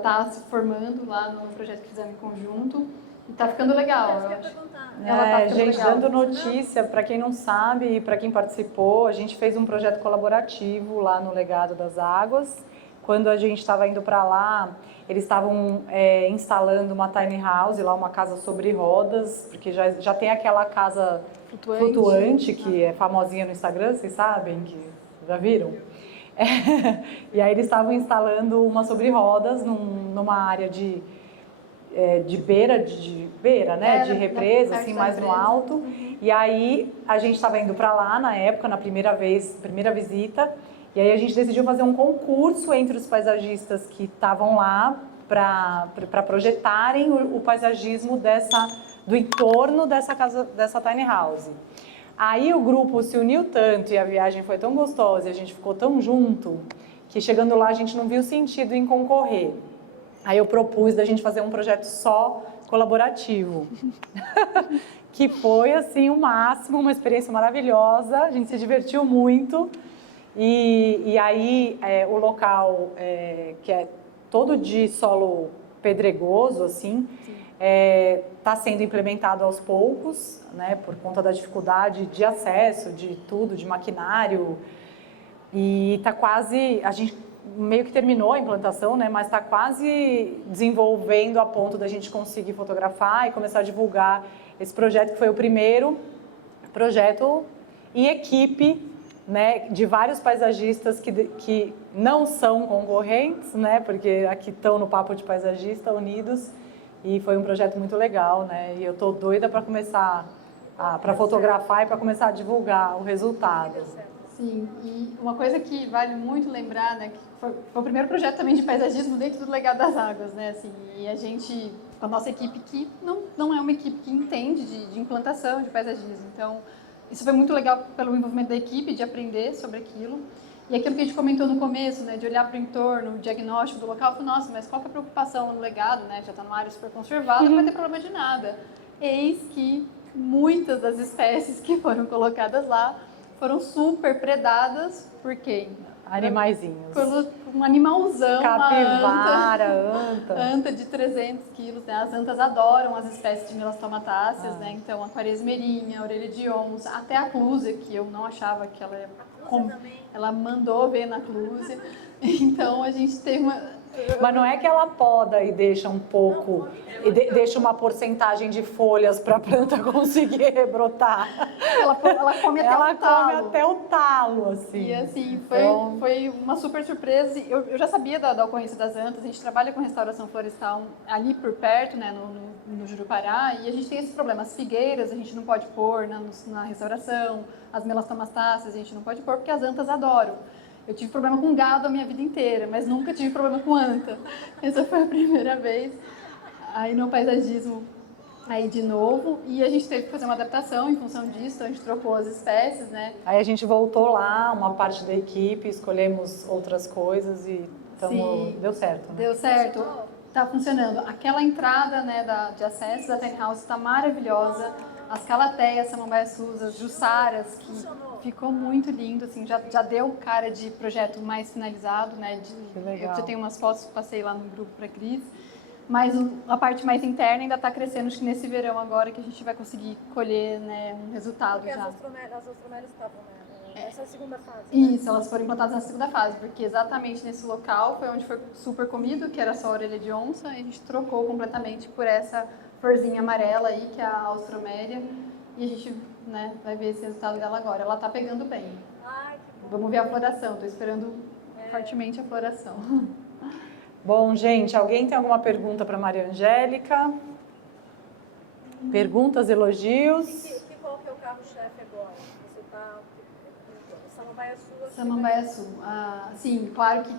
tá se formando lá no projeto que fizemos em conjunto, e tá ficando legal, eu acho. Ela tá ficando gente, legal. dando notícia, para quem não sabe e para quem participou, a gente fez um projeto colaborativo lá no Legado das Águas. Quando a gente estava indo para lá, eles estavam instalando uma tiny house, lá uma casa sobre rodas, porque já tem aquela casa flutuante que é famosinha no Instagram, vocês sabem? Já viram? E aí eles estavam instalando uma sobre rodas numa área de beira, né, de represa, assim, mais no alto. Uhum. E aí a gente estava indo para lá na época, na primeira visita, e aí a gente decidiu fazer um concurso entre os paisagistas que estavam lá para projetarem o paisagismo do entorno dessa casa, dessa tiny house. Aí o grupo se uniu tanto e a viagem foi tão gostosa e a gente ficou tão junto que chegando lá a gente não viu sentido em concorrer. Aí eu propus da gente fazer um projeto só colaborativo, que foi assim o máximo, uma experiência maravilhosa, a gente se divertiu muito e aí o local que é todo de solo pedregoso assim, está sendo implementado aos poucos, né, por conta da dificuldade de acesso, de tudo, de maquinário, e está quase, a gente meio que terminou a implantação, né, mas está quase desenvolvendo a ponto da gente conseguir fotografar e começar a divulgar esse projeto, que foi o primeiro projeto em equipe, né, de vários paisagistas que não são concorrentes, né, porque aqui estão no Papo de Paisagista, unidos, e foi um projeto muito legal, né, e eu tô doida para começar para fotografar e para começar a divulgar o resultado. Sim, e uma coisa que vale muito lembrar, né, que foi o primeiro projeto também de paisagismo dentro do Legado das Águas, né, assim, e a gente, com a nossa equipe, que não é uma equipe que entende de implantação de paisagismo, então isso foi muito legal pelo envolvimento da equipe, de aprender sobre aquilo. E aquilo que a gente comentou no começo, né, de olhar para o entorno, o diagnóstico do local, falou, nossa, mas qual que é a preocupação no legado, né? Já está numa área super conservada, não vai ter problema de nada. Eis que muitas das espécies que foram colocadas lá foram super predadas por quem? Animaizinhos. Por um animalzão, capivara, anta. Anta de 300 quilos, né? As antas adoram as espécies de melastomatáceas, né? Então, a quaresmeirinha, a orelha de onça, até a clúzia, que eu não achava que ela ia... Ela mandou ver na clúzia. Então, a gente tem uma... Mas não é que ela poda e deixa um pouco, e deixa uma porcentagem de folhas para a planta conseguir brotar. Ela come até o talo. Come até o talo, assim. E assim, foi uma super surpresa. Eu já sabia da ocorrência das antas, a gente trabalha com restauração florestal ali por perto, né, no Jurupará, e a gente tem esse problema. As figueiras a gente não pode pôr na restauração, as melastomastáceas a gente não pode pôr porque as antas adoram. Eu tive problema com gado a minha vida inteira, mas nunca tive problema com anta. Essa foi a primeira vez. Aí no paisagismo, aí de novo, e a gente teve que fazer uma adaptação em função disso, a gente trocou as espécies, né? Aí a gente voltou lá, uma parte da equipe, escolhemos outras coisas e deu certo, né? Deu certo, tá funcionando. Aquela entrada, né, de acesso da Tiny House está maravilhosa. As calateias, samambaiaçus, as jussaras, que ficou muito lindo, assim, já deu cara de projeto mais finalizado, né? Que legal. Eu já tenho umas fotos que passei lá no grupo para a Cris, mas a parte mais interna ainda está crescendo, acho que nesse verão agora que a gente vai conseguir colher, né, um resultado. Porque já. as astromélias estavam, né? Essa é a segunda fase. Isso, elas foram implantadas na segunda fase, porque exatamente nesse local foi onde foi super comido, que era só a orelha de onça, e a gente trocou completamente por essa florzinha amarela aí, que é a Austromélia, e a gente, né, vai ver esse resultado dela agora. Ela tá pegando bem. Ai, que bom. Vamos ver a floração, tô esperando fortemente a floração. Bom, gente, alguém tem alguma pergunta para Maria Angélica? Perguntas, elogios? Qual que é o carro-chefe agora? Você está... Samambaiaçu. Samambaiaçu. Sim, claro que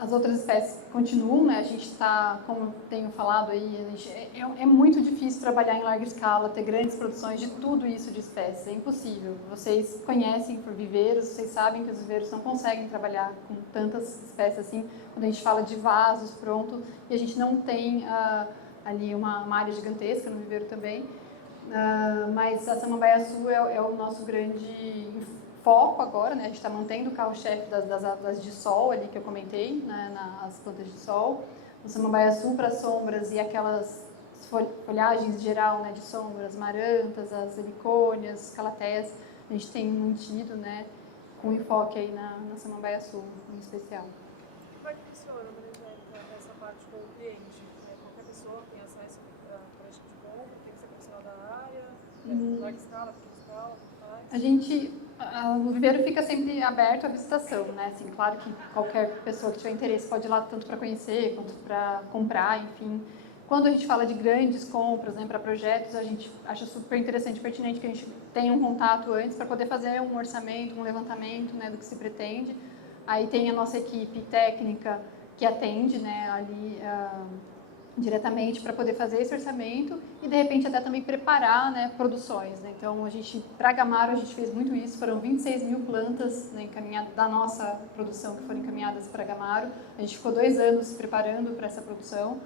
as outras espécies continuam, né? A gente está, como eu tenho falado aí, é muito difícil trabalhar em larga escala, ter grandes produções de tudo isso de espécies, é impossível. Vocês conhecem por viveiros, vocês sabem que os viveiros não conseguem trabalhar com tantas espécies assim, quando a gente fala de vasos, pronto, e a gente não tem ali uma área gigantesca no viveiro também, mas a Samambaiaçu é o nosso grande foco agora, né? A gente está mantendo o carro-chefe das de sol ali que eu comentei, né? Nas plantas de sol, o Samambaiaçu para sombras e aquelas folhagens em geral, né? De sombras, marantas, as helicônias, calateias, a gente tem mantido, né? Com enfoque aí na Samambaiaçu em especial. Como é que funciona, essa parte com o cliente? Qualquer pessoa tem acesso a esse tipo de compra, tem que ser profissional da área, larga escala, pequena escala, o viveiro fica sempre aberto à visitação, né? Assim, claro que qualquer pessoa que tiver interesse pode ir lá tanto para conhecer quanto para comprar, enfim. Quando a gente fala de grandes compras, né, para projetos, a gente acha super interessante e pertinente que a gente tenha um contato antes para poder fazer um orçamento, um levantamento, né, do que se pretende. Aí tem a nossa equipe técnica que atende, né, ali diretamente para poder fazer esse orçamento e de repente até também preparar, né, produções, né? Então a gente, para Gamaro a gente fez muito isso, foram 26 mil plantas, né, encaminhadas da nossa produção que foram encaminhadas para Gamaro. A gente ficou 2 anos se preparando para essa produção.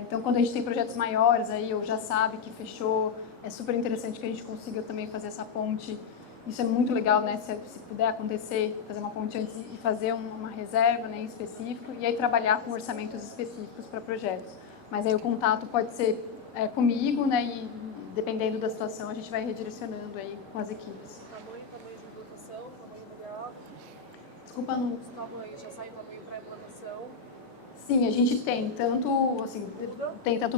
Então quando a gente tem projetos maiores aí, ou já sabe que fechou, é super interessante que a gente consiga também fazer essa ponte. Isso é muito legal, né? Se puder acontecer, fazer uma ponte antes e fazer uma reserva, né, em específico, e aí trabalhar com orçamentos específicos para projetos. Mas aí o contato pode ser comigo, né? E dependendo da situação, a gente vai redirecionando aí com as equipes. Tamanho de implantação, tamanho variável. Desculpa, não... Os tamanhos, já sai o tamanho para implantação. Sim, a gente tem tanto, assim,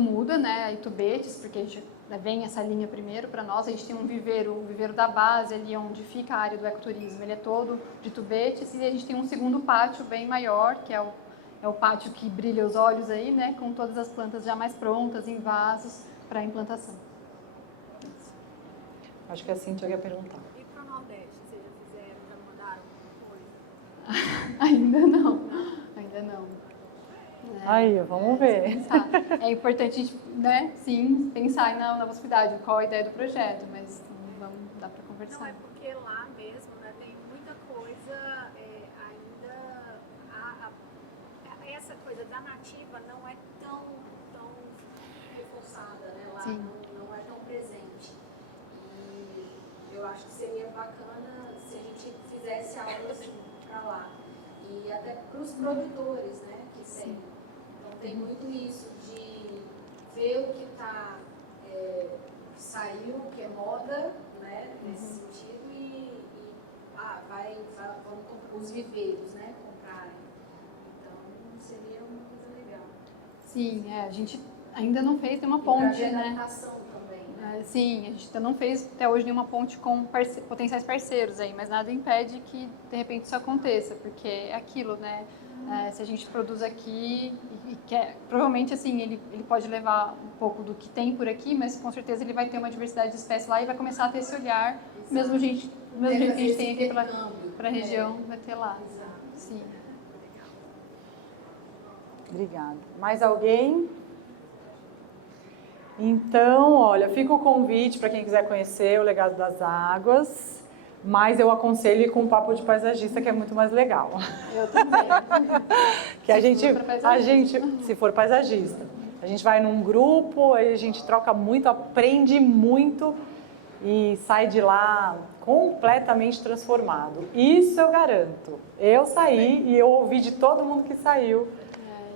muda, né, e tubetes, porque a gente vem essa linha primeiro para nós, a gente tem um viveiro, o viveiro da base ali onde fica a área do ecoturismo, ele é todo de tubetes, e a gente tem um segundo pátio bem maior, que é o pátio que brilha os olhos aí, né, com todas as plantas já mais prontas, em vasos, para implantação. Acho que a Cíntia ia perguntar. E para o Nordeste, vocês já fizeram, já mandaram alguma coisa? Ainda não. Aí, vamos ver. Pensar. É importante a gente, né, sim, pensar na possibilidade, qual a ideia do projeto, mas dá para conversar. Não, é porque lá mesmo, né, tem muita coisa ainda, essa coisa da nativa não é tão reforçada, né, lá não é tão presente. E eu acho que seria bacana se a gente fizesse algo assim para lá. E até para os produtores, né, que seguem. Então tem muito isso de ver o que saiu, que é moda, né, nesse sentido, vamos comprar os viveiros, né, comprarem. Então seria uma coisa legal. Sim, a gente ainda não fez nenhuma ponte, né? Adaptação também, né? Sim, a gente ainda não fez até hoje nenhuma ponte com potenciais parceiros aí, mas nada impede que de repente isso aconteça, porque é aquilo, né? Se a gente produz aqui e quer, provavelmente assim, ele pode levar um pouco do que tem por aqui, mas com certeza ele vai ter uma diversidade de espécies lá e vai começar a ter esse olhar, mesmo jeito que a gente tem aqui para a região, vai ter lá. Exato. Sim. Obrigada. Mais alguém? Então, olha, fica o convite para quem quiser conhecer o Legado das Águas, mas eu aconselho ir com um papo de paisagista, que é muito mais legal. Eu também. Que se for paisagista, a gente vai num grupo, aí a gente troca muito, aprende muito e sai de lá completamente transformado. Isso eu garanto. Eu saí e eu ouvi de todo mundo que saiu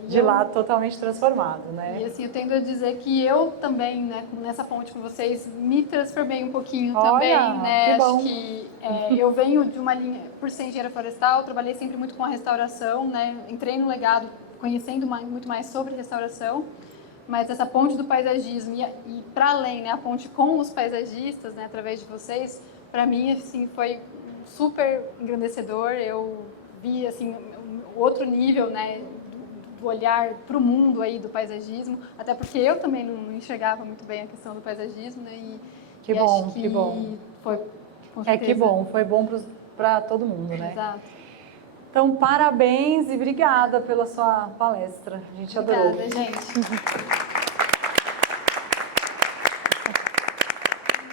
de lá totalmente transformado, né? E assim, eu tendo a dizer que eu também, né, nessa ponte com vocês, me transformei um pouquinho também, né? Que bom. Acho que eu venho de uma linha, por ser engenheira florestal, trabalhei sempre muito com a restauração, né? Entrei no legado conhecendo muito mais sobre restauração, mas essa ponte do paisagismo e para além, né, a ponte com os paisagistas, né, através de vocês, para mim, assim, foi super engrandecedor. Eu vi, assim, outro nível, né, do olhar para o mundo aí do paisagismo, até porque eu também não enxergava muito bem a questão do paisagismo, né? Que bom, que bom. Foi, com certeza. Que bom, foi bom para todo mundo, né? Exato. Então, parabéns e obrigada pela sua palestra. A gente adorou. Obrigada, gente.